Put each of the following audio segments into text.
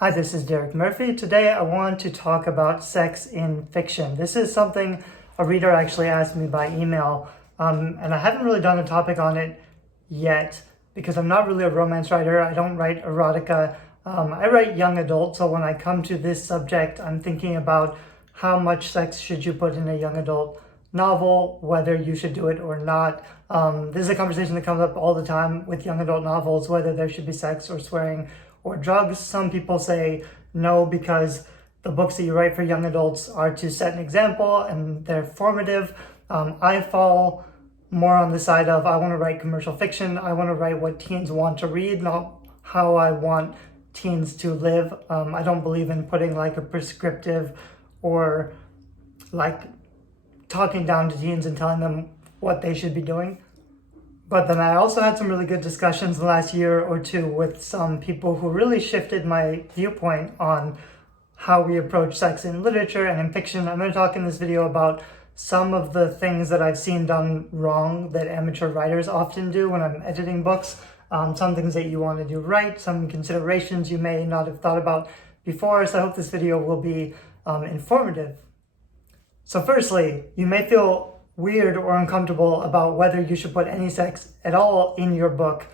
Hi, this is Derek Murphy. Today I want to talk about sex in fiction. This is something a reader actually asked me by email, and I haven't really done a topic on it yet because I'm not really a romance writer. I don't write erotica. I write young adult, so when I come to this subject, I'm thinking about how much sex should you put in a young adult novel, whether you should do it or not. This is a conversation that comes up all the time with young adult novels, whether there should be sex or swearing or drugs. Some people say no because the books that you write for young adults are to set an example and they're formative. I fall more on the side of I want to write commercial fiction. I want to write what teens want to read, not how I want teens to live. I don't believe in putting like a prescriptive or like talking down to teens and telling them what they should be doing. But then I also had some really good discussions in the last year or two with some people who really shifted my viewpoint on how we approach sex in literature and in fiction. I'm going to talk in this video about some of the things that I've seen done wrong that amateur writers often do when I'm editing books. Some things that you want to do right, some considerations you may not have thought about before. So I hope this video will be informative. So firstly, you may feel weird or uncomfortable about whether you should put any sex at all in your book.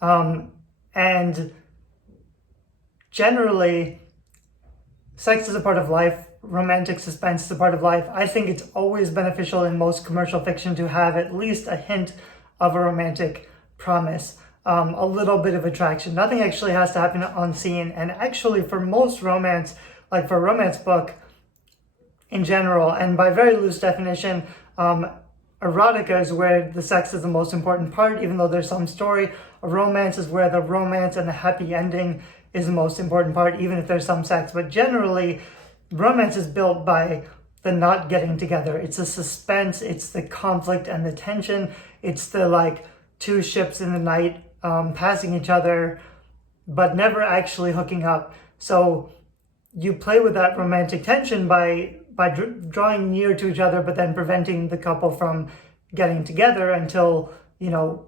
And generally, sex is a part of life. Romantic suspense is a part of life. I think it's always beneficial in most commercial fiction to have at least a hint of a romantic promise, a little bit of attraction. Nothing actually has to happen on scene. And actually, for most romance, like for a romance book in general, and by very loose definition, erotica is where the sex is the most important part, even though there's some story. A romance is where the romance and the happy ending is the most important part, even if there's some sex. But generally, romance is built by the not getting together. It's the suspense, it's the conflict and the tension. It's the like two ships in the night passing each other, but never actually hooking up. So you play with that romantic tension by drawing near to each other, but then preventing the couple from getting together until, you know,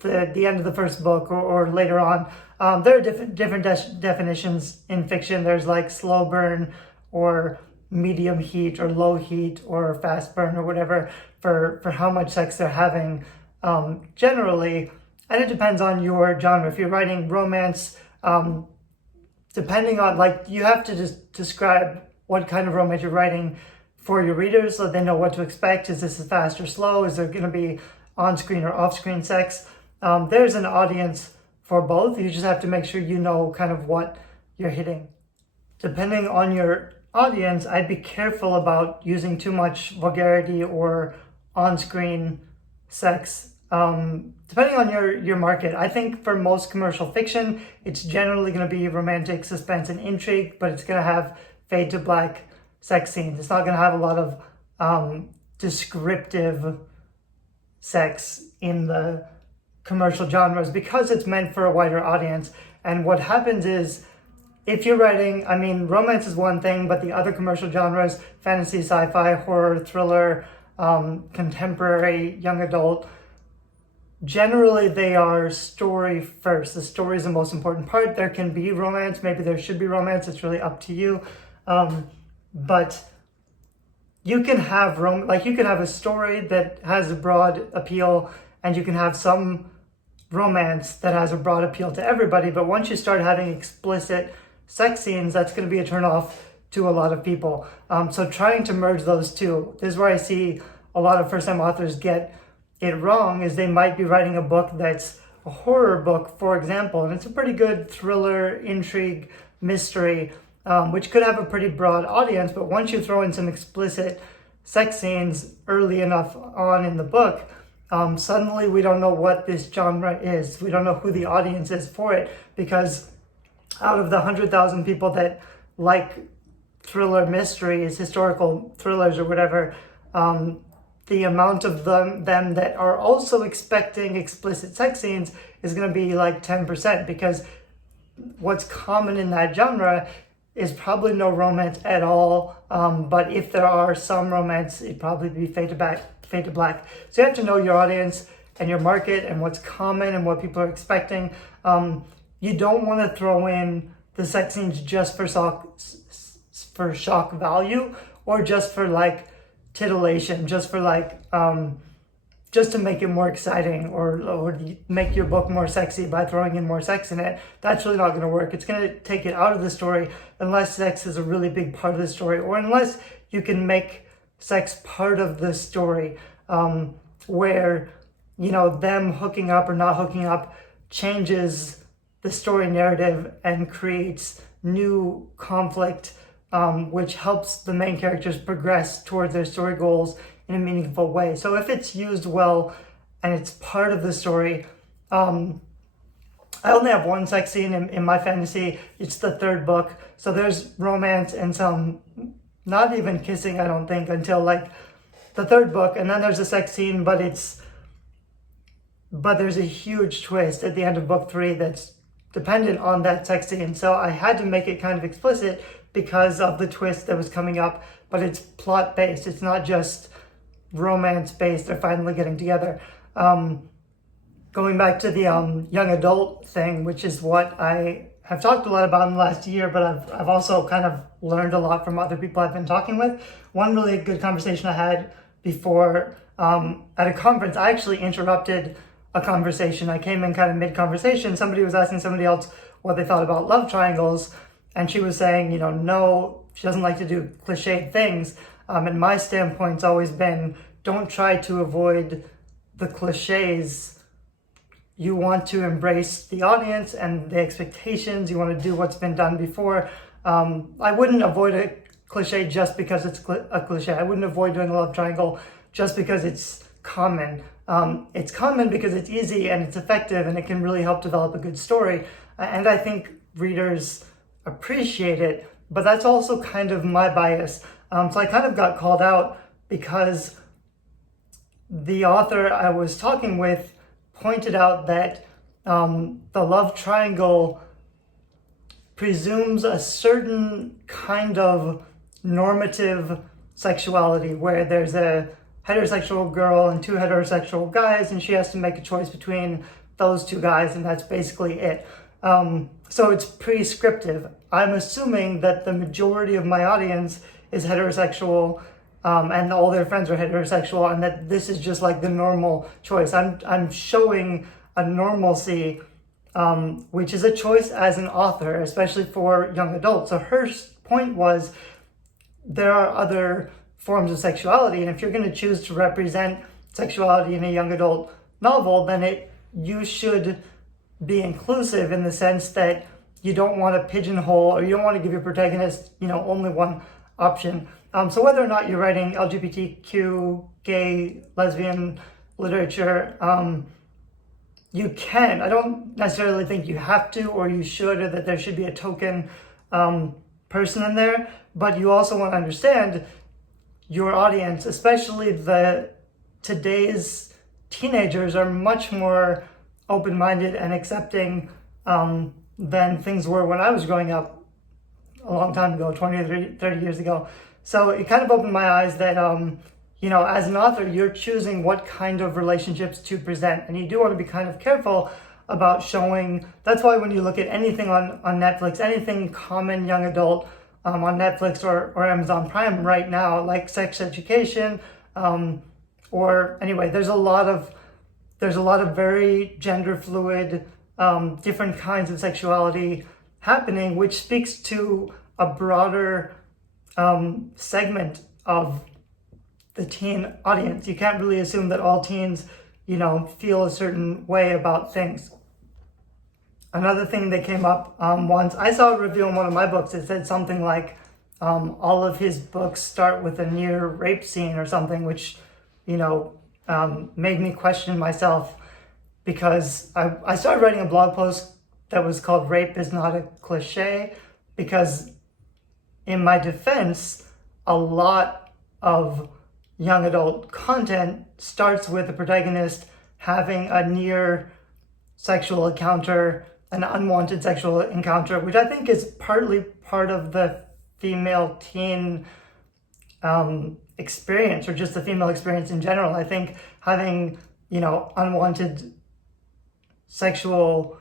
the end of the first book or later on. There are different definitions in fiction. There's like slow burn or medium heat or low heat or fast burn or whatever for how much sex they're having generally. And it depends on your genre. If you're writing romance, depending on, like, you have to just describe what kind of romance you're writing for your readers so they know what to expect. Is this fast or slow? Is there going to be on-screen or off-screen sex? There's an audience for both. You just have to make sure you know kind of what you're hitting. Depending on your audience, I'd be careful about using too much vulgarity or on-screen sex. Depending on your market. I think for most commercial fiction, it's generally going to be romantic suspense and intrigue, but it's going to have fade to black sex scenes. It's not going to have a lot of descriptive sex in the commercial genres because it's meant for a wider audience. And what happens is, if you're writing, I mean, romance is one thing, but the other commercial genres, fantasy, sci-fi, horror, thriller, contemporary, young adult, generally they are story first. The story is the most important part. There can be romance, maybe there should be romance, it's really up to you. But you can have you can have a story that has a broad appeal, and you can have some romance that has a broad appeal to everybody. But once you start having explicit sex scenes, that's going to be a turnoff to a lot of people. So trying to merge those two, this is where I see a lot of first-time authors get it wrong, is they might be writing a book that's a horror book, for example, and it's a pretty good thriller, intrigue, mystery, which could have a pretty broad audience. But once you throw in some explicit sex scenes early enough on in the book, suddenly we don't know what this genre is. We don't know who the audience is for it, because out of the 100,000 people that like thriller mysteries, historical thrillers or whatever, the amount of them that are also expecting explicit sex scenes is going to be like 10%, because what's common in that genre is probably no romance at all. But if there are some romance, it'd probably be fade to black. So you have to know your audience and your market and what's common and what people are expecting. You don't want to throw in the sex scenes just for shock value, or just for like titillation, just for like just to make it more exciting, or make your book more sexy by throwing in more sex in it. That's really not going to work. It's going to take it out of the story unless sex is a really big part of the story, or unless you can make sex part of the story, where, you know, them hooking up or not hooking up changes the story narrative and creates new conflict, which helps the main characters progress towards their story goals in a meaningful way. So if it's used well and it's part of the story, I only have one sex scene in my fantasy. It's the third book. So there's romance and some, not even kissing, I don't think, until like the third book. And then there's a sex scene, but there's a huge twist at the end of book 3 that's dependent on that sex scene. So I had to make it kind of explicit because of the twist that was coming up, but it's plot based. It's not just romance based. They're finally getting together. Going back to the young adult thing, which is what I have talked a lot about in the last year, but I've also kind of learned a lot from other people I've been talking with. One really good conversation I had before at a conference, I actually interrupted a conversation. I came in kind of mid-conversation. Somebody was asking somebody else what they thought about love triangles, and she was saying, you know, no, she doesn't like to do cliched things. And my standpoint's always been, don't try to avoid the cliches. You want to embrace the audience and the expectations. You want to do what's been done before. I wouldn't avoid a cliche just because it's a cliche. I wouldn't avoid doing a love triangle just because it's common. It's common because it's easy and it's effective and it can really help develop a good story. And I think readers appreciate it, but that's also kind of my bias. So I kind of got called out because the author I was talking with pointed out that the love triangle presumes a certain kind of normative sexuality where there's a heterosexual girl and 2 heterosexual guys, and she has to make a choice between those 2 guys, and that's basically it. So it's prescriptive. I'm assuming that the majority of my audience is heterosexual, and all their friends are heterosexual, and that this is just like the normal choice. I'm showing a normalcy, which is a choice as an author, especially for young adults. So her point was, there are other forms of sexuality, and if you're going to choose to represent sexuality in a young adult novel, then you should be inclusive in the sense that you don't want to pigeonhole, or you don't want to give your protagonist, you know, only one option. So whether or not you're writing LGBTQ, gay, lesbian literature, you can. I don't necessarily think you have to, or you should, or that there should be a token person in there, but you also want to understand your audience, especially today's teenagers are much more open-minded and accepting than things were when I was growing up a long time ago, 20 or 30 years ago. So it kind of opened my eyes that, you know, as an author, you're choosing what kind of relationships to present, and you do want to be kind of careful about showing. That's why when you look at anything on Netflix, anything common young adult on Netflix or Amazon Prime right now, like sex education, or anyway, there's a lot of very gender fluid, different kinds of sexuality happening, which speaks to a broader segment of the teen audience. You can't really assume that all teens, you know, feel a certain way about things. Another thing that came up once, I saw a review in one of my books. It said something like, all of his books start with a near rape scene or something, which, you know, made me question myself, because I started writing a blog post that was called Rape is Not a Cliche, because in my defense, a lot of young adult content starts with the protagonist having a near sexual encounter, an unwanted sexual encounter, which I think is partly part of the female teen experience, or just the female experience in general. I think having, you know, unwanted sexual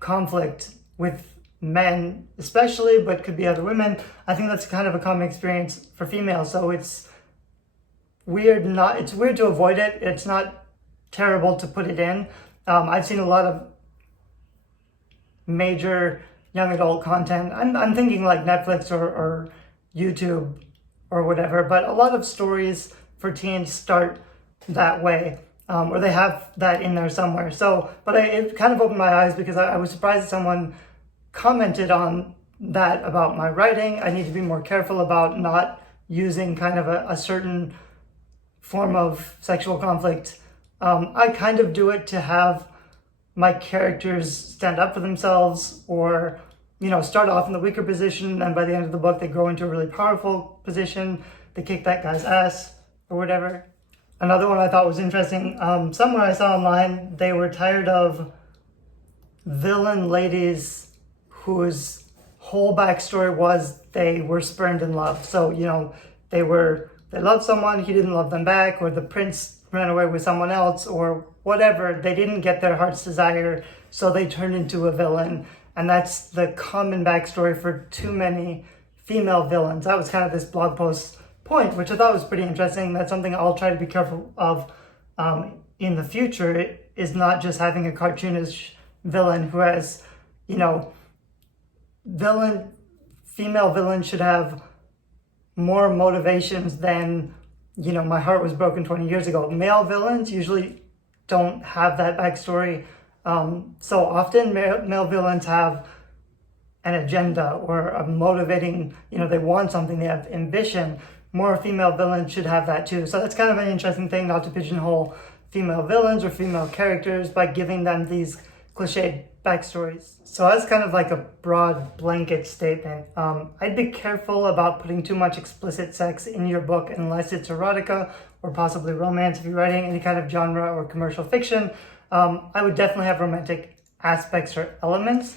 conflict with men especially, but could be other women. I think that's kind of a common experience for females. So it's weird to avoid it. It's not terrible to put it in. I've seen a lot of major young adult content. I'm thinking like Netflix or YouTube or whatever, but a lot of stories for teens start that way, or they have that in there somewhere. So, but it kind of opened my eyes because I was surprised that someone commented on that about my writing. I need to be more careful about not using kind of a certain form of sexual conflict. I kind of do it to have my characters stand up for themselves, or start off in the weaker position, and by the end of the book they grow into a really powerful position. They kick that guy's ass or whatever. Another one I thought was interesting, somewhere I saw online, they were tired of villain ladies whose whole backstory was they were spurned in love. So, they loved someone, he didn't love them back, or the prince ran away with someone else, or whatever. They didn't get their heart's desire, so they turned into a villain. And that's the common backstory for too many female villains. That was kind of this blog post point, which I thought was pretty interesting. That's something I'll try to be careful of in the future, is not just having a cartoonish villain who has, female villains should have more motivations than, my heart was broken 20 years ago. Male villains usually don't have that backstory. So often male villains have an agenda or a motivating, they want something, they have ambition. More female villains should have that too. So that's kind of an interesting thing, not to pigeonhole female villains or female characters by giving them these cliched backstories. So that's kind of like a broad blanket statement. I'd be careful about putting too much explicit sex in your book unless it's erotica or possibly romance if you're writing any kind of genre or commercial fiction. I would definitely have romantic aspects or elements.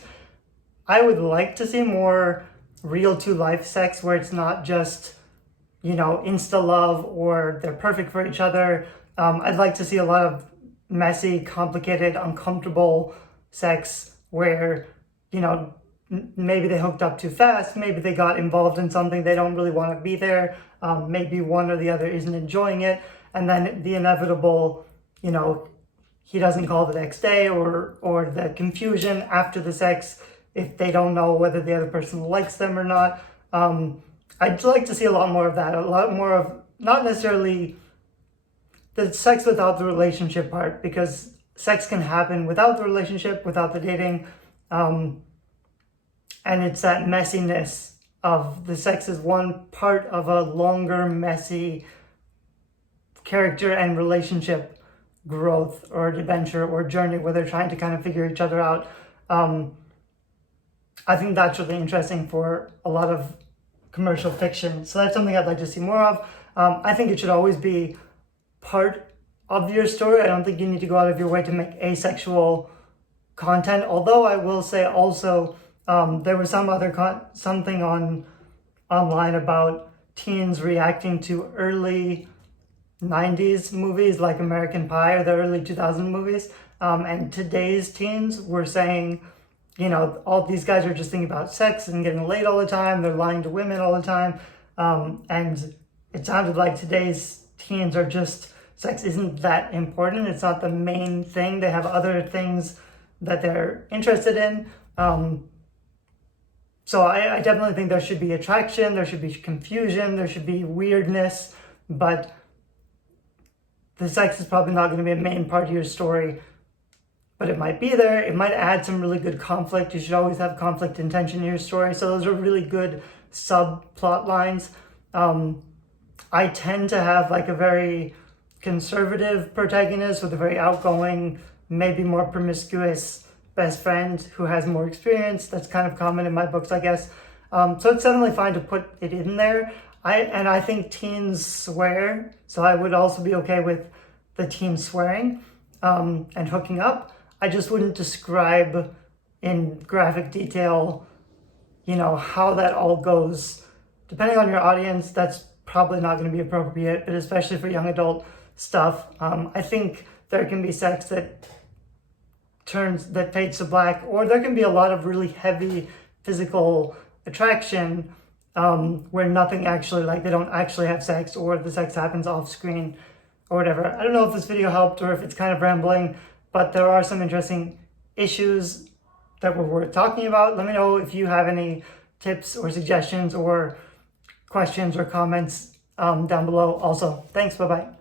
I would like to see more real to life sex where it's not just, insta love or they're perfect for each other. I'd like to see a lot of messy, complicated, uncomfortable sex where, maybe they hooked up too fast, maybe they got involved in something they don't really want to be there, maybe one or the other isn't enjoying it, and then the inevitable, he doesn't call the next day, or the confusion after the sex if they don't know whether the other person likes them or not. I'd like to see a lot more of that, a lot more of not necessarily the sex without the relationship part, because sex can happen without the relationship, without the dating, and it's that messiness of the sex is one part of a longer, messy character and relationship growth or adventure or journey where they're trying to kind of figure each other out. I think that's really interesting for a lot of commercial fiction. So that's something I'd like to see more of. I think it should always be part of your story. I don't think you need to go out of your way to make asexual content. Although I will say also, there was something online about teens reacting to early 90s movies like American Pie or the early 2000 movies. And today's teens were saying, all these guys are just thinking about sex and getting laid all the time. They're lying to women all the time. And it sounded like today's teens are just, sex isn't that important. It's not the main thing. They have other things that they're interested in. So I definitely think there should be attraction, there should be confusion, there should be weirdness, but the sex is probably not going to be a main part of your story. But it might be there. It might add some really good conflict. You should always have conflict and tension in your story. So those are really good subplot lines. I tend to have like a very conservative protagonist with a very outgoing, maybe more promiscuous best friend who has more experience. That's kind of common in my books, I guess. So it's definitely fine to put it in there. I think teens swear, so I would also be okay with the teen swearing and hooking up. I just wouldn't describe in graphic detail, how that all goes. Depending on your audience, that's probably not going to be appropriate, but especially for young adult stuff, I think there can be sex that fades to black, or there can be a lot of really heavy physical attraction, where nothing actually, like they don't actually have sex, or the sex happens off screen or whatever. I don't know if this video helped or if it's kind of rambling, but there are some interesting issues that were worth talking about. Let me know if you have any tips or suggestions or questions or comments down below also. Thanks, bye-bye.